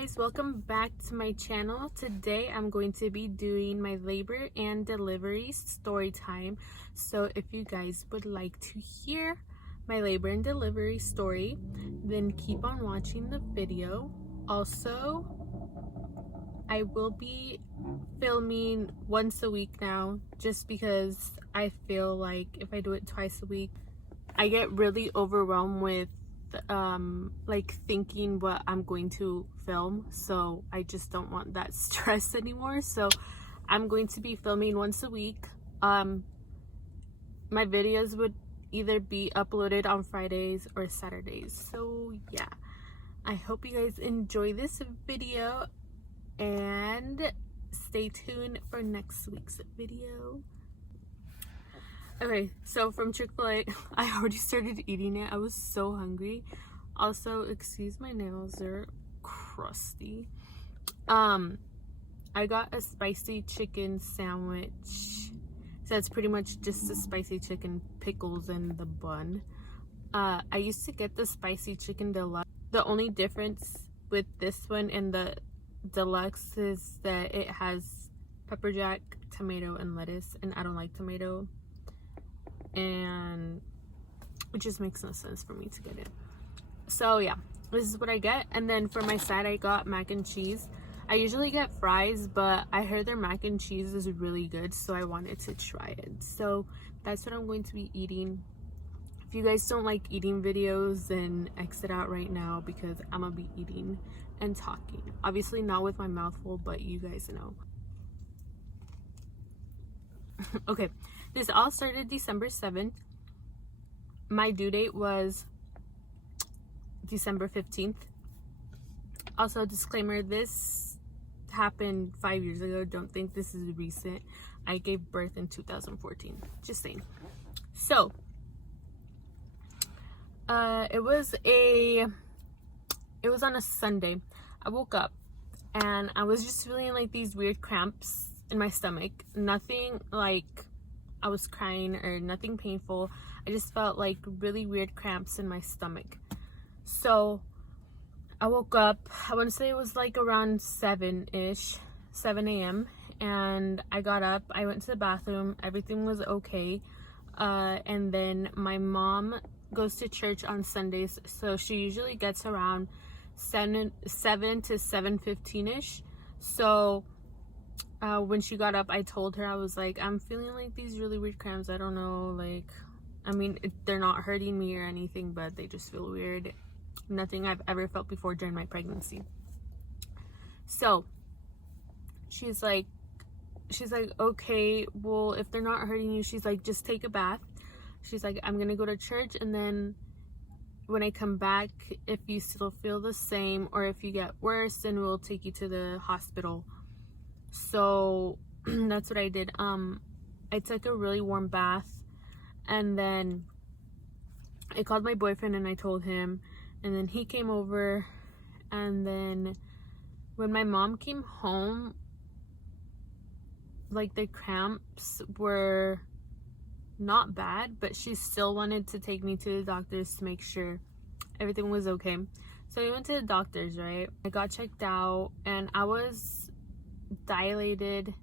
guys, welcome back to my channel. Today I'm going to be doing my labor and delivery story time. So if you guys would like to hear my labor and delivery story, then keep on watching the video. Also, I will be filming once a week now just because I feel like if I do it twice a week, I get really overwhelmed with like thinking what I'm going to film, so I just don't want that stress anymore. So I'm going to be filming once a week. My videos would either be uploaded on Fridays or Saturdays. So yeah, I hope you guys enjoy this video and stay tuned for next week's video. Okay, so from Chick-fil-A, I already started eating it. I was so hungry. Also, excuse my nails, they're crusty. I got a spicy chicken sandwich. So it's pretty much just a spicy chicken, pickles, and the bun. I used to get the spicy chicken deluxe. The only difference with this one and the deluxe is that it has pepper jack, tomato, and lettuce, and I don't like tomato. And it just makes no sense for me to get it. So yeah, this is what I get. And then for my side, I got mac and cheese. I usually get fries, but I heard their mac and cheese is really good, so I wanted to try it. So that's what I'm going to be eating. If you guys don't like eating videos, then exit out right now because I'm gonna be eating and talking. Obviously not with my mouth full, but you guys know. Okay, this all started December 7th. My due date was December 15th. Also, disclaimer, this happened 5 years ago. Don't think this is recent. I gave birth in 2014. Just saying. So, it was on a Sunday. I woke up and I was just feeling like these weird cramps in my stomach. Nothing like I was crying or nothing painful. I just felt like really weird cramps in my stomach. So I woke up, I want to say it was like around 7 a.m. and I got up, I went to the bathroom, everything was okay. And then my mom goes to church on Sundays, so she usually gets around 7 to 7:15ish. So when she got up, I told her, I was like, I'm feeling like these really weird cramps. I don't know, like, I mean, they're not hurting me or anything, but they just feel weird. Nothing I've ever felt before during my pregnancy. So she's like, okay, well, if they're not hurting you, she's like, just take a bath. She's like, I'm gonna go to church, and then when I come back, if you still feel the same or if you get worse, then we'll take you to the hospital. So that's what I did. I took a really warm bath, and then I called my boyfriend and I told him, and then he came over. And then when my mom came home, like, the cramps were not bad, but she still wanted to take me to the doctors to make sure everything was okay. So we went to the doctors, right? I got checked out and I was dilated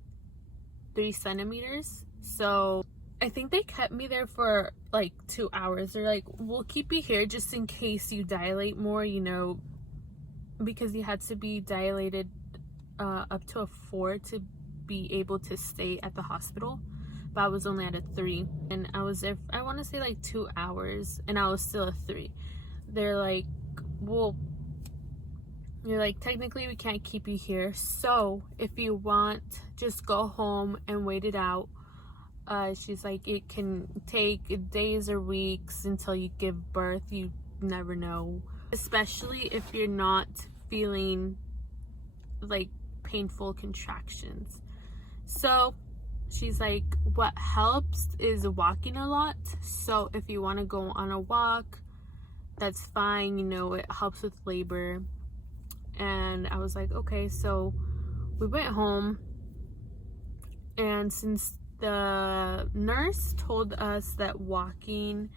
3 centimeters. So I think they kept me there for like 2 hours. They're like, we'll keep you here just in case you dilate more, you know, because you had to be dilated up to a 4 to be able to stay at the hospital. But I was only at a 3, and I was there, I want to say like 2 hours, and I was still a 3. They're like, well, you're like, technically we can't keep you here, so if you want, just go home and wait it out. She's like, it can take days or weeks until you give birth. You never know, especially if you're not feeling like painful contractions. So she's like, what helps is walking a lot. So if you want to go on a walk, that's fine, you know, it helps with labor. And I was like, okay. So we went home, and since the nurse told us that walking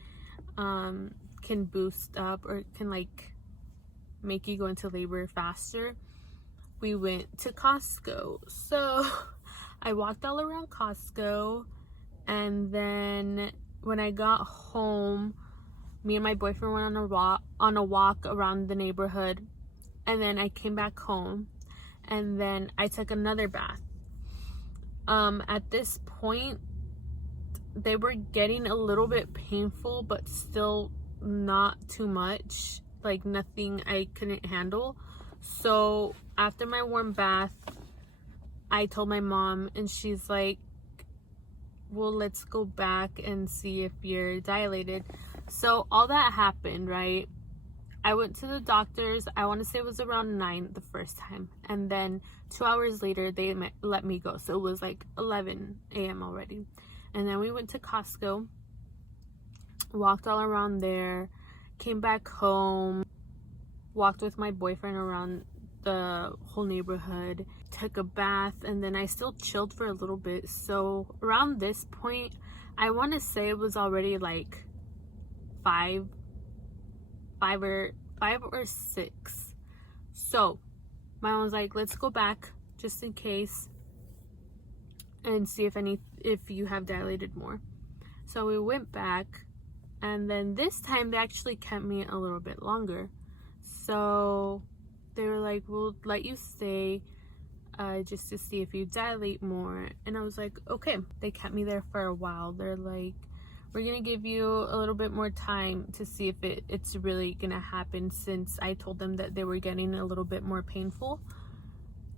can boost up or can like make you go into labor faster, we went to Costco. So I walked all around Costco, and then when I got home, me and my boyfriend went on a walk around the neighborhood, and then I came back home, and then I took another bath. At this point, they were getting a little bit painful, but still not too much, like nothing I couldn't handle. So after my warm bath, I told my mom, and she's like, well, let's go back and see if you're dilated. So all that happened, right? I went to the doctors, I want to say it was around 9 the first time, and then 2 hours later they let me go. So it was like 11 a.m. already. And then we went to Costco, walked all around there, came back home, walked with my boyfriend around the whole neighborhood, took a bath, and then I still chilled for a little bit. So around this point, I want to say it was already like 5 or 6. So my mom was like, let's go back just in case and see if you have dilated more. So we went back, and then this time they actually kept me a little bit longer. So they were like, we'll let you stay just to see if you dilate more. And I was like, okay. They kept me there for a while. They're like, we're gonna give you a little bit more time to see if it's really gonna happen, since I told them that they were getting a little bit more painful.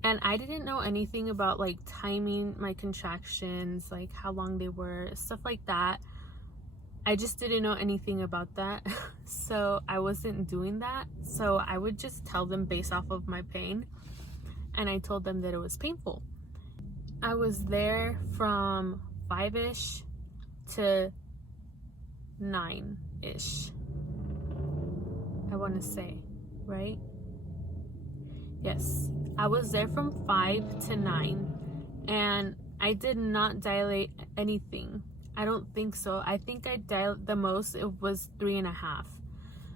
And I didn't know anything about like timing my contractions, like how long they were, stuff like that. I just didn't know anything about that. So I wasn't doing that. So I would just tell them based off of my pain. And I told them that it was painful. I was there from 5-ish to 9-ish. I want to say, right? Yes. I was there from 5 to 9, and I did not dilate anything. I don't think so. I think I dilated the most, it was 3.5.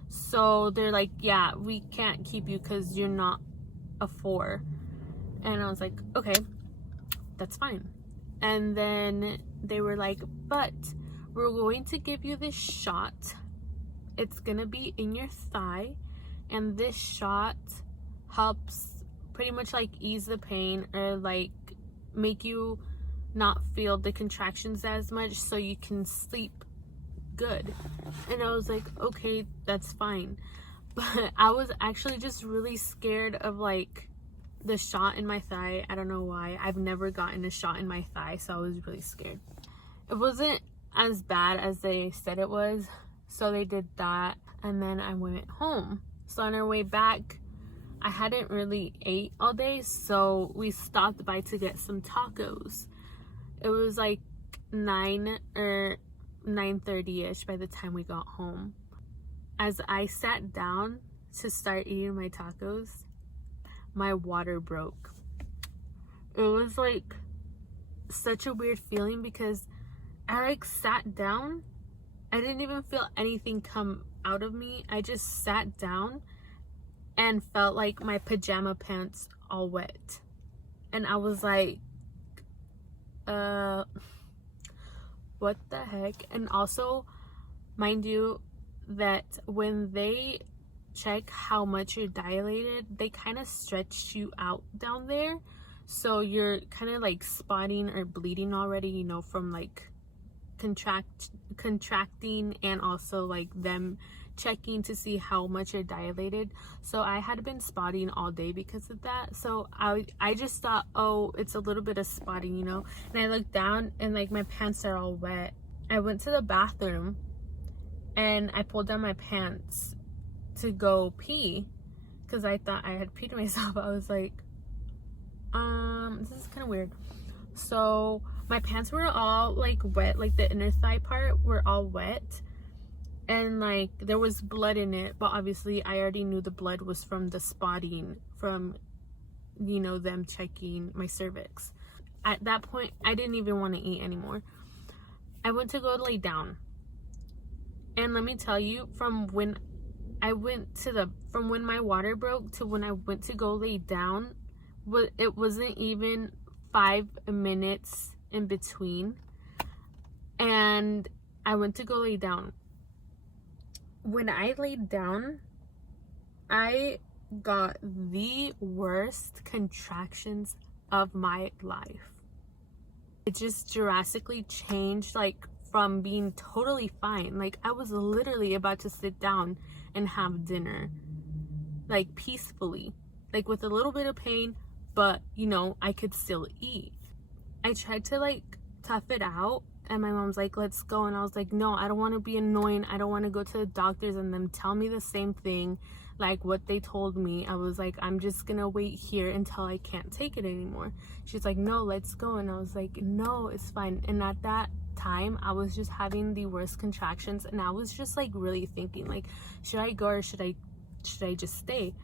So they're like, yeah, we can't keep you because you're not a 4. And I was like, okay, that's fine. And then they were like, but we're going to give you this shot. It's gonna be in your thigh, and this shot helps pretty much like ease the pain, or like make you not feel the contractions as much, so you can sleep good. And I was like, okay, that's fine. But I was actually just really scared of like the shot in my thigh. I don't know why. I've never gotten a shot in my thigh, so I was really scared. It wasn't as bad as they said it was, so they did that, and then I went home. So on our way back, I hadn't really ate all day, so we stopped by to get some tacos. It was like 9 or 9:30-ish by the time we got home. As I sat down to start eating my tacos, my water broke. It was like such a weird feeling, because I like sat down. I didn't even feel anything come out of me. I just sat down and felt like my pajama pants all wet. And I was like, what the heck? And also, mind you, that when they check how much you're dilated, they kind of stretch you out down there. So you're kind of like spotting or bleeding already, you know, from like contracting, and also like them checking to see how much you're dilated. So I had been spotting all day because of that. So I just thought, oh, it's a little bit of spotting, you know. And I looked down, and like my pants are all wet. I went to the bathroom, and I pulled down my pants to go pee, because I thought I had peed myself. I was like, this is kind of weird. So my pants were all like wet, like the inner thigh part were all wet, and like there was blood in it, but obviously I already knew the blood was from the spotting, from, you know, them checking my cervix. At that point, I didn't even want to eat anymore. I went to go lay down, and let me tell you, from when my water broke to when I went to go lay down, it wasn't even 5 minutes in between, and I went to go lay down. When I laid down, I got the worst contractions of my life. It just drastically changed, like, from being totally fine. Like, I was literally about to sit down and have dinner, like, peacefully, like, with a little bit of pain, but, you know, I could still eat. I tried to, like, tough it out, and my mom's like, let's go. And I was like, no, I don't want to be annoying. I don't want to go to the doctors and them tell me the same thing, like what they told me. I was like, I'm just gonna wait here until I can't take it anymore. She's like, no, let's go. And I was like, no, it's fine. And at that time, I was just having the worst contractions, and I was just like really thinking, like, should I go or should I just stay?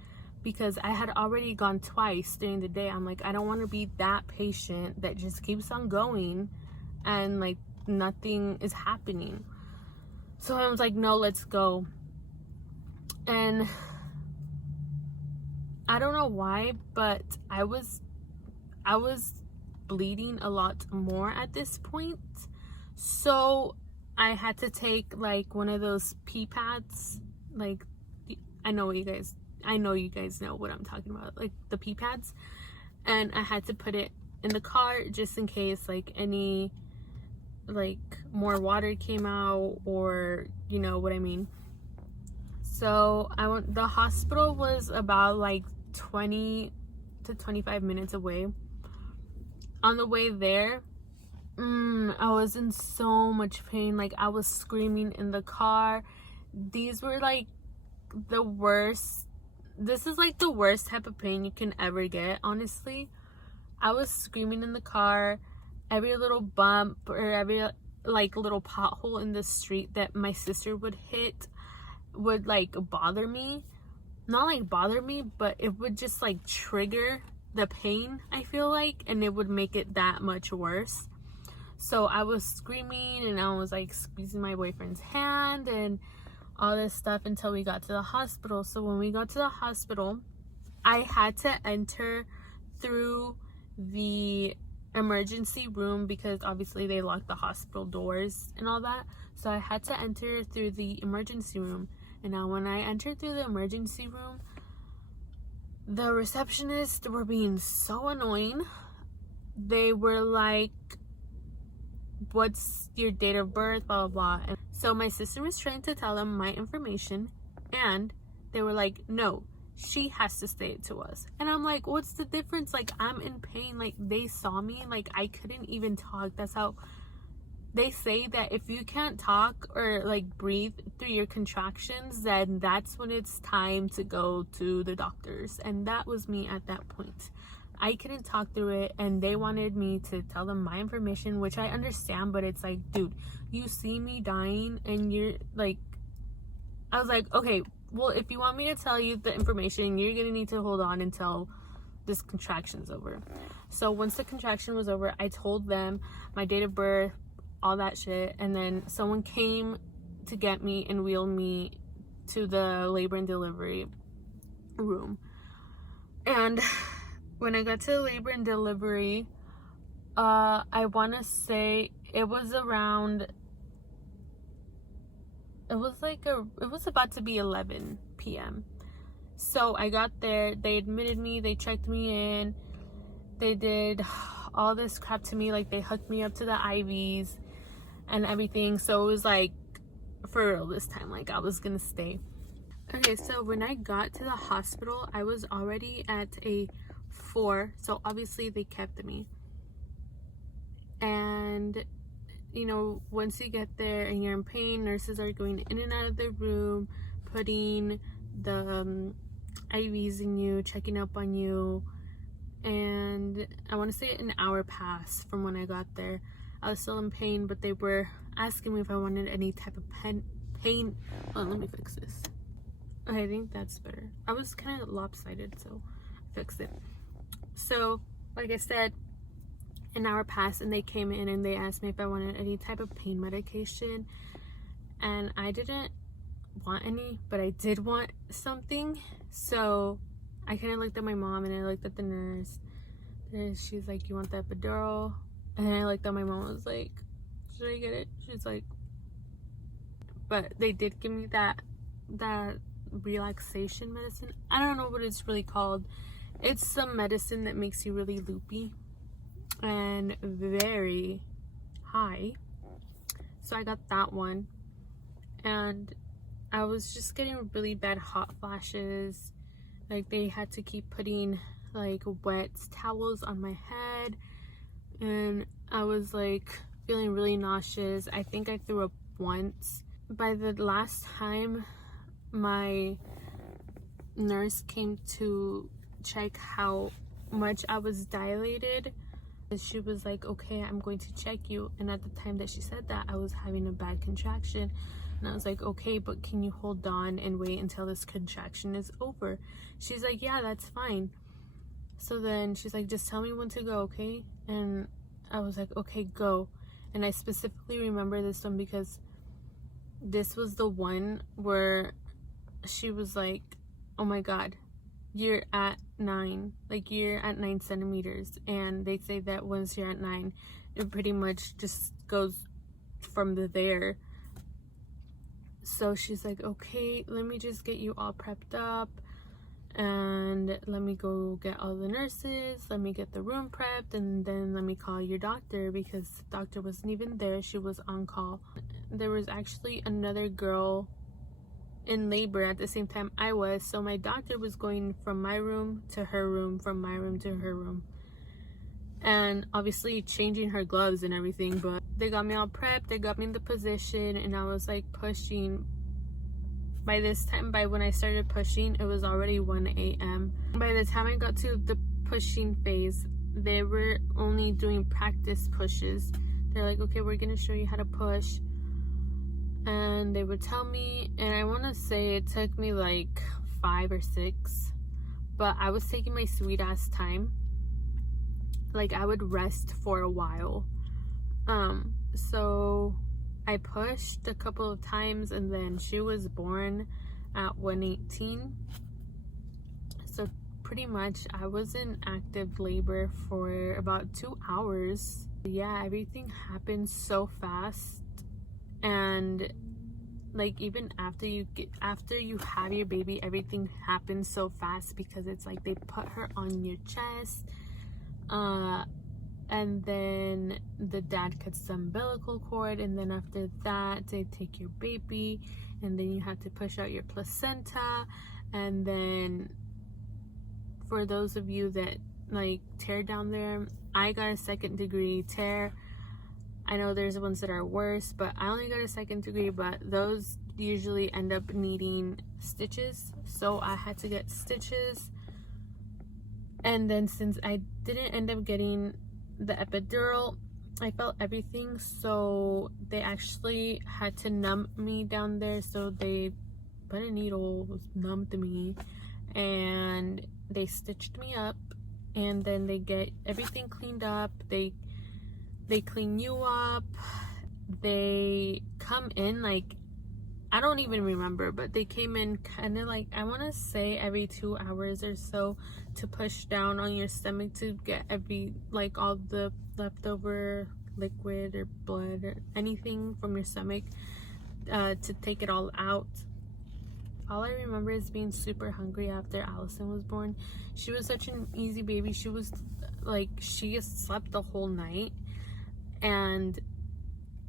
Because I had already gone twice during the day. I'm like, I don't want to be that patient that just keeps on going and like nothing is happening. So I was like, no, let's go. And I don't know why, but I was bleeding a lot more at this point. So I had to take like one of those pee pads. Like, I know you guys know what I'm talking about, like the pee pads. And I had to put it in the car just in case like any like more water came out, or you know what I mean. So the hospital was about like 20 to 25 minutes away. On the way there, I was in so much pain. Like, I was screaming in the car. These were like the worst. This is like the worst type of pain you can ever get, honestly. I was screaming in the car. Every little bump or every like little pothole in the street that my sister would hit would like bother me. Not like bother me, but it would just like trigger the pain, I feel like, and it would make it that much worse. So I was screaming and I was like squeezing my boyfriend's hand and all this stuff until we got to the hospital. So when we got to the hospital, I had to enter through the emergency room because obviously they locked the hospital doors and all that. So I had to enter through the emergency room. And now when I entered through the emergency room, the receptionists were being so annoying. They were like, what's your date of birth, blah blah blah. And so my sister was trying to tell them my information, and they were like, no, she has to say it to us. And I'm like, what's the difference? Like, I'm in pain. Like, they saw me, like I couldn't even talk. That's how they say that if you can't talk or like breathe through your contractions, then that's when it's time to go to the doctors. And that was me at that point. I couldn't talk through it, and they wanted me to tell them my information, which I understand, but it's like, dude, you see me dying and you're like, I was like, okay, well, if you want me to tell you the information, you're gonna need to hold on until this contraction's over. So once the contraction was over, I told them my date of birth, all that shit, and then someone came to get me and wheeled me to the labor and delivery room. And when I got to labor and delivery, I want to say it was about to be 11 p.m. So I got there, they admitted me, they checked me in, they did all this crap to me, like they hooked me up to the IVs and everything. So it was like, for real this time, like I was gonna stay. Okay, so when I got to the hospital, I was already at a 4, so obviously they kept me. And you know, once you get there and you're in pain, nurses are going in and out of the room, putting the IVs in you, checking up on you. And I want to say an hour passed from when I got there. I was still in pain, but they were asking me if I wanted any type of pain. Oh, let me fix this. Okay, I think that's better. I was kind of lopsided, so I fixed it. So, like I said, an hour passed and they came in and they asked me if I wanted any type of pain medication. And I didn't want any, but I did want something. So I kind of looked at my mom and I looked at the nurse. And she's like, you want the epidural? And I looked at my mom, was like, should I get it? She's like, but they did give me that relaxation medicine. I don't know what it's really called. It's some medicine that makes you really loopy and very high. So I got that one, and I was just getting really bad hot flashes. Like, they had to keep putting like wet towels on my head, and I was like feeling really nauseous. I think I threw up once. By the last time my nurse came to check how much I was dilated, she was like, okay, I'm going to check you. And at the time that she said that, I was having a bad contraction, and I was like, okay, but can you hold on and wait until this contraction is over? She's like, yeah, that's fine. So then she's like, just tell me when to go, okay? And I was like, okay, go. And I specifically remember this one because this was the one where she was like, oh my god, you're at 9, like you're at 9 centimeters, and they say that once you're at 9, it pretty much just goes from there. So she's like, okay, let me just get you all prepped up, and let me go get all the nurses, let me get the room prepped, and then let me call your doctor, because the doctor wasn't even there. She was on call. There was actually another girl in labor at the same time I was, so my doctor was going from my room to her room, from my room to her room, and obviously changing her gloves and everything. But they got me all prepped, they got me in the position, and I was like pushing. By this time, by when I started pushing, it was already 1 a.m. By the time I got to the pushing phase, they were only doing practice pushes. They're like, okay, we're gonna show you how to push, and they would tell me, and I want to say it took me like 5 or 6, but I was taking my sweet ass time. Like, I would rest for a while. So I pushed a couple of times, and then she was born at 1:18. So pretty much I was in active labor for about 2 hours. Yeah, everything happened so fast. And like, even after you have your baby, everything happens so fast, because it's like they put her on your chest, and then the dad cuts the umbilical cord, and then after that they take your baby, and then you have to push out your placenta. And then for those of you that like tear down there, I got a 2nd degree tear. I know there's ones that are worse, but I only got a 2nd degree, but those usually end up needing stitches, so I had to get stitches. And then since I didn't end up getting the epidural, I felt everything, so they actually had to numb me down there. So they put a needle, numbed me, and they stitched me up, and then they get everything cleaned up. They clean you up. They come in, like, I don't even remember, but they came in kind of like, I want to say every 2 hours or so, to push down on your stomach to get like all the leftover liquid or blood or anything from your stomach, to take it all out. All I remember is being super hungry after Allison was born. She was such an easy baby. She was like, she slept the whole night. And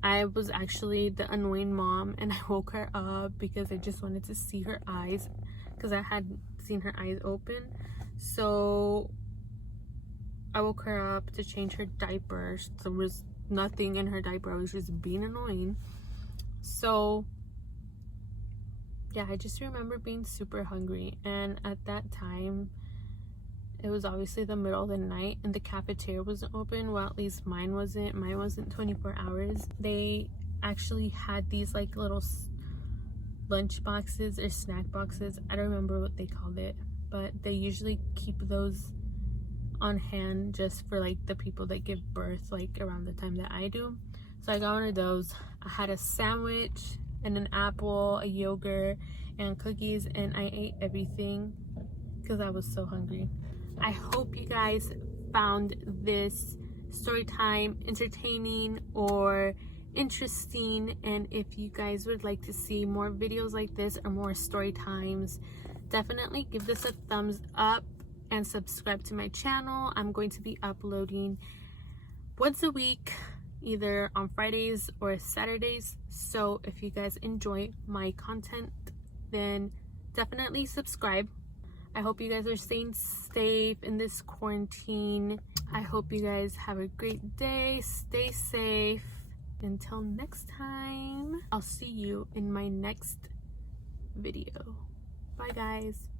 I was actually the annoying mom, and I woke her up because I just wanted to see her eyes, because I had seen her eyes open. So I woke her up to change her diaper. There was nothing in her diaper. I was just being annoying. So yeah, I just remember being super hungry. And at that time, it was obviously the middle of the night, and the cafeteria wasn't open. Well, at least mine wasn't. Mine wasn't 24 hours. They actually had these like little lunch boxes or snack boxes. I don't remember what they called it, but they usually keep those on hand just for like the people that give birth like around the time that I do. So I got one of those. I had a sandwich and an apple, a yogurt, and cookies, and I ate everything because I was so hungry. I hope you guys found this story time entertaining or interesting, and if you guys would like to see more videos like this or more story times, definitely give this a thumbs up and subscribe to my channel. I'm going to be uploading once a week, either on Fridays or Saturdays. So if you guys enjoy my content, then definitely subscribe. I hope you guys are staying safe in this quarantine. I hope you guys have a great day. Stay safe. Until next time, I'll see you in my next video. Bye guys.